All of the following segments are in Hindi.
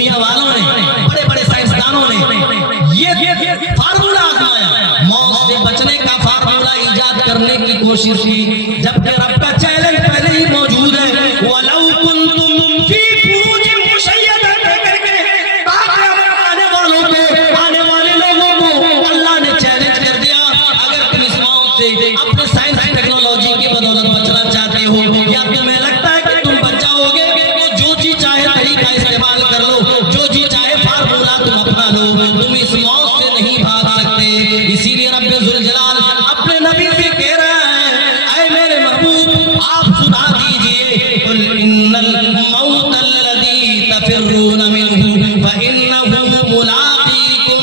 दुनिया वालों ने, बड़े बड़े साइंसदानों ने ये फार्मूला आजमाया, मौत से बचने का फार्मूला इजाद करने की कोशिश की, जबकि रब का चैलेंज पहले ही मौजूद है। वलौ कुंतुम फी बुरूजिन मुशय्यदा करके आने वालों को, आने वाले लोगों को अल्लाह ने चैलेंज कर दिया, अगर तुम इस मौत से अपने साइंस टेक्नोलॉजी की बदौलत बचना चाहते हो, या तुम्हें लगता है कि तुम बच जाओगे, तो जो जी चाहे तरीका इस्तेमाल कर लो, जो जी चाहे फार्मूला तुम अपना लो, तुम इस मौत से नहीं भाग सकते। इसीलिए रब्बे जुल जलाल अपने नबी से कह रहा है, ऐ मेरे महबूब आप सुना दीजिए, कुल इन्नल मौत अल्लज़ी तफिर्रून मिन्हु फइन्नहु मुलाक़ीकुम,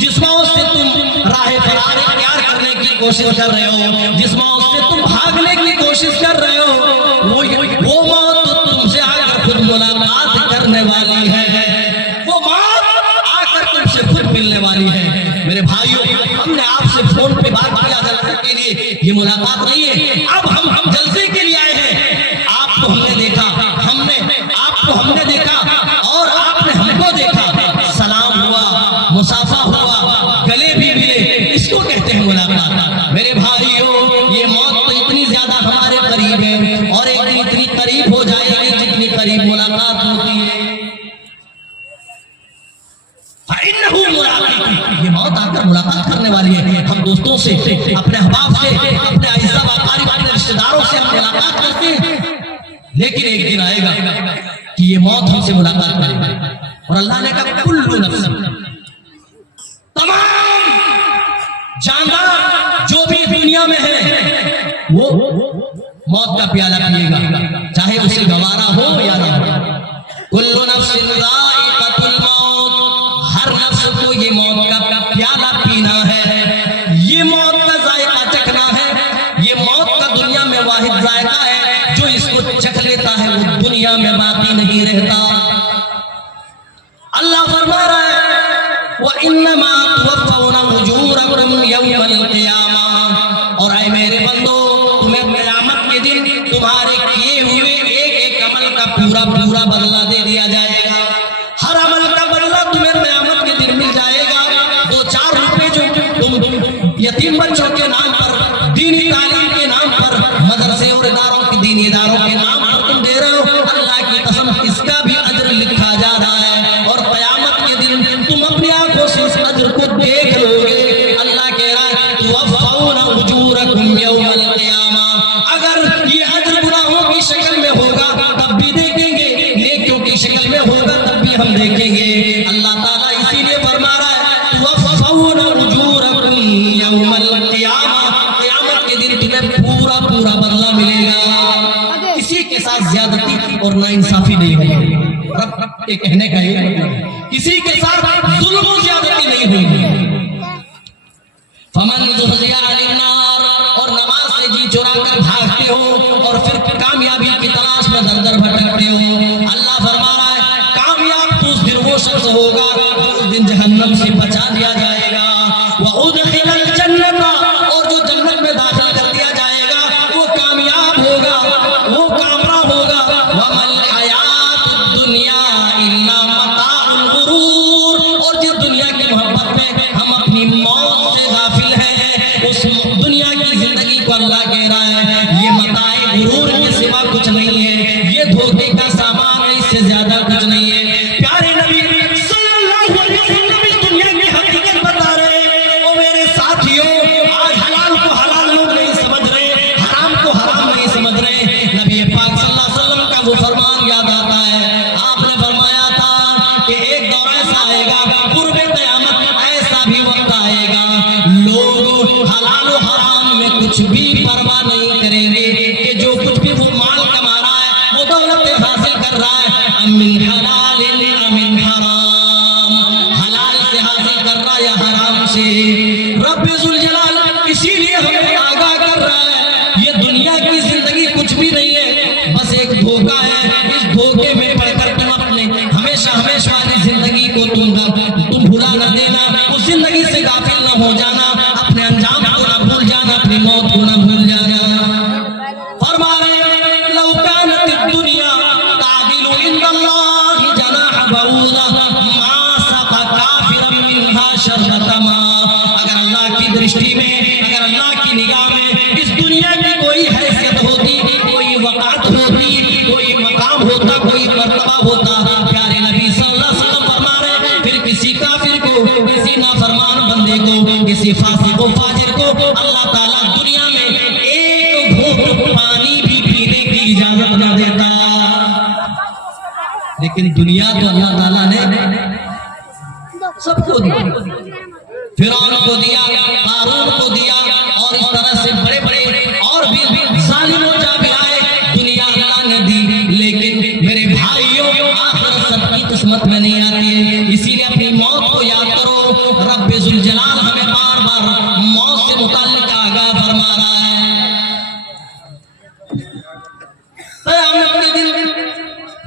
जिस मौत से तुम राह फरार इख्तियार करने की कोशिश कर रहे हो, जिस मौत से तुम भागने की कोशिश कर रहे हो, वो मौत तो तुमसे आकर खुद मुलाकात करने वाली है, वो मौत आकर तुमसे खुद मिलने वाली है। मेरे भाइयों, हमने आपसे फोन पे बात किया जलसे के लिए, ये मुलाकात नहीं है। अब हम जलसे के लिए आए हैं। आपको हमने देखा, आपको हमने देखा और आपने हमको देखा, सलाम हुआ, मुसाफा हुआ, गले भी मिले, इसको कहते हैं मुलाकात। मेरे भाइयों, ये मौत तो इतनी ज्यादा हमारे करीब है, और एक दिन इतनी करीब हो जाएगी जितनी करीब मुलाकात होती है। ये मौत आकर मुलाकात करने वाली है। हम दोस्तों से, अपने अहबाब से, अपने अज़ीज़ अक़ारिब, अपने रिश्तेदारों से हम मुलाकात करते हैं, लेकिन एक दिन आएगा कि ये मौत हमसे मुलाकात करेगी। और अल्लाह ने कहा कुल्लु नफ्स, तमाम जानदार जो भी दुनिया में है वो मौत का प्याला पिएगा, चाहे उसे गवारा हो या ना हो। कुल्लु नफ्सिन ज़ाइक़तुल मौत, हर नफ्स को ये मौत का प्याला पीना है, ये मौत का जायका चखना है। ये मौत का दुनिया में वाहिद जायका है, जो इसको चख लेता है वो दुनिया में बाकी नहीं रहता। अल्लाह फरमा रहा है व इन्नमा तुवफ़्फ़ौना उजूरकुम यौमल क़ियामा, और ऐ मेरे बंदो, तुम्हें क़यामत के दिन तुम्हारे किए हुए एक एक अमल का पूरा पूरा बदला दे दिया जाएगा। हर अमल का बदला तुम्हें क़यामत के दिन मिल जाएगा। 2-4 रुपए जो तुम यतीम बच्चों के नाम पर, दीनी तालीम के नाम पर, मदरसे और इदारों के दीनी इदारों के नाम पर तुम दे रहे हो, अल्लाह की कसम इसका भी अज्र लिखा जा रहा है, और क़यामत के दिन तुम अपनी आंखों से इस अज्र को देख लोगे। अल्लाह कह रहा है तुवफ़्फ़ौना उजूरकुम यौमल क़ियामा, अगर ये अज्र गुनाहों की शक्ल में होगा तब भी देखेंगे, नेकियों की शक्ल में होगा तब भी हम देखेंगे। अल्लाह ताला इसीलिए फरमा रहा है तुवफ़्फ़ौना उजूरकुम यौमल क़ियामा, क़यामत के दिन तुम्हें पूरा पूरा बदला मिलेगा, किसी के साथ ज्यादती और नाइंसाफी नहीं होगी। रब के कहने का ये मतलब है, किसी के साथ जुल्म और ज्यादती नहीं होगी। फमन ज़ुहज़िया अनिन नार, और नमाज से जी चुरा कर भागते हो और फिर कामयाबी की तलाश में दर दर भटकते हो। अल्लाह फरमा रहा है कामयाब तो फिर वो शख्स होगा उस दिन जहन्नम से बचा दिया जाएगा। व उदखिलल जन्नता, और जो जन्नत में दाखिल कर दिया जाएगा वो कामयाब होगा, वो कामयाब होगा। वमल हयातुद दुनिया इल्ला मताउल गुरूर, और जिस दुनिया की मोहब्बत में हम अपनी मौत से गाफिल हैं, उस दुनिया की जिंदगी को अल्लाह कह रहा है ये मताए गुरूर के सिवा कुछ नहीं है, ये धोखे का सामान है, इससे ज्यादा कुछ नहीं है। प्यारे नबी सल्लल्लाहु अलैहि वसल्लम इस दुनिया की किसी फासिक को फाजिर को अल्लाह ताला दुनिया में एक घूंट पानी भी पीने की इजाजत न देता। लेकिन दुनिया तो अल्लाह ताला ने सबको दिया, फिरौन को दिया, कारून को दिया, और इस तरह से बड़े बड़े और भी जालिमों जाबिराए दुनिया अल्लाह ने दी। लेकिन मेरे भाइयों, आखिरत सबकी किस्मत में नहीं आती है। इसीलिए अपनी मौत को याद करो। रब्बे जुल जलाल हमें बार बार मौत से मुताल्लिक आगाह फरमा रहा है। क़यामत के दिन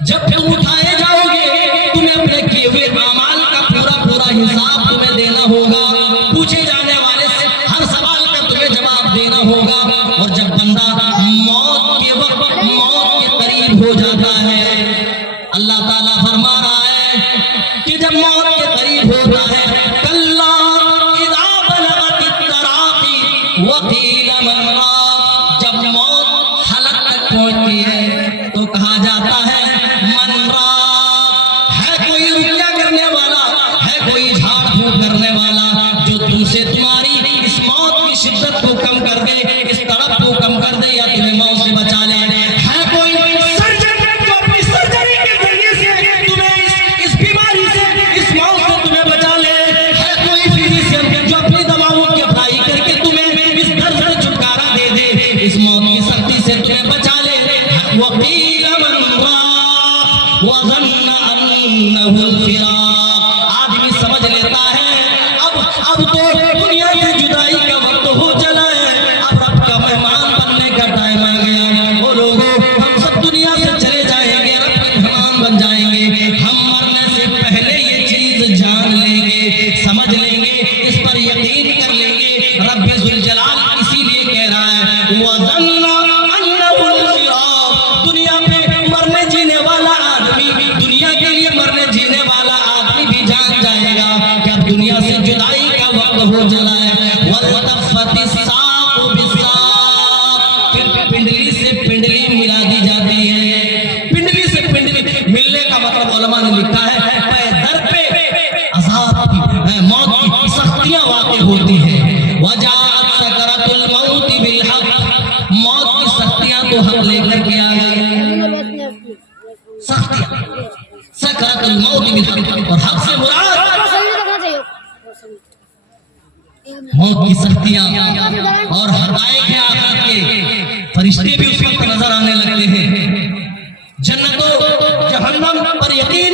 जब तुम उठाए जाओगे, तुम्हें अपने किए हुए अमाल का पूरा पूरा हिसाब तुम्हें देना होगा। पूछे जाने वाले से हर सवाल का तुम्हें जवाब देना होगा। और जब बंदा मौत के वक्त मौत के करीब हो जाता है, अल्लाह ताला फरमा रहा है कि जब मौत के करीब होता है, कल्ला इज़ा बलगत तराक़ी व क़ील मन राक़, जब मौत हलक तक पहुंचती है तो कहा जाता है मन राक़, है कोई रुकिया करने वाला, है कोई झाड़ फूक करने वाला जो तुमसे तुम्हारी इस मौत की शिद्दत को कम कर दे, इस तड़प को कम कर दे, या तुम्हें मौत से बचा ले। है कोई सर्जन जो अपनी सर्जरी के जरिए से तुम्हें इस बीमारी से, इस मौत से तुम्हें बचा ले। है कोई फिजिशियन जो अपनी दवाओं की अप्लाई करके तुम्हें इस दर्द से छुटकारा दे दे, इस मौत की सख्ती से तुम्हें बचा ले। वक़ील मन राक़ व ज़न्न अन्नहुल फ़िराक़, आदमी समझ लेता है अब तो दुनिया से जुदाई का वक्त हो चला है, अब रब का मेहमान बनने का टाइम आ गया। ओ लोगों, हम सब दुनिया से चले जाएंगे, रब के मेहमान बन जाएंगे। हम मरने से पहले ये चीज जान लेंगे, समझ लेंगे, इस पर यकीन कर लेंगे। रब्बे जुल जलाल इसीलिए कह रहा है व ज़न्न अन्नहुल फ़िराक़, दुनिया पे मरने जीने वाला आदमी, दुनिया के लिए मरने जीने वाला आदमी भी जान जाएगा कि अब दुनिया से जुदाई हो चला है। वल्तफ़तिस साक़ु बिस्साक़, फिर पिंडली से पिंडली मिला दी जाती है। पिंडली से पिंडली मिलने का मतलब उलमा ने लिखा है दर पे अज़ाब की, मौत की सख्तियां वाक़ई होती है। वजाअत सकरातुल मौत बिल हक़, मौत की सख्तियां तो हक लेकर के आ गई। सख्तियां, सकरातुल मौत बिल हक़, और हक से मुराद मौत की सख्तियां और हक़ाइक़ है। आखिरत के फरिश्ते भी उस वक्त नजर आने लगते हैं। जन्नतो जहन्नम पर यकीन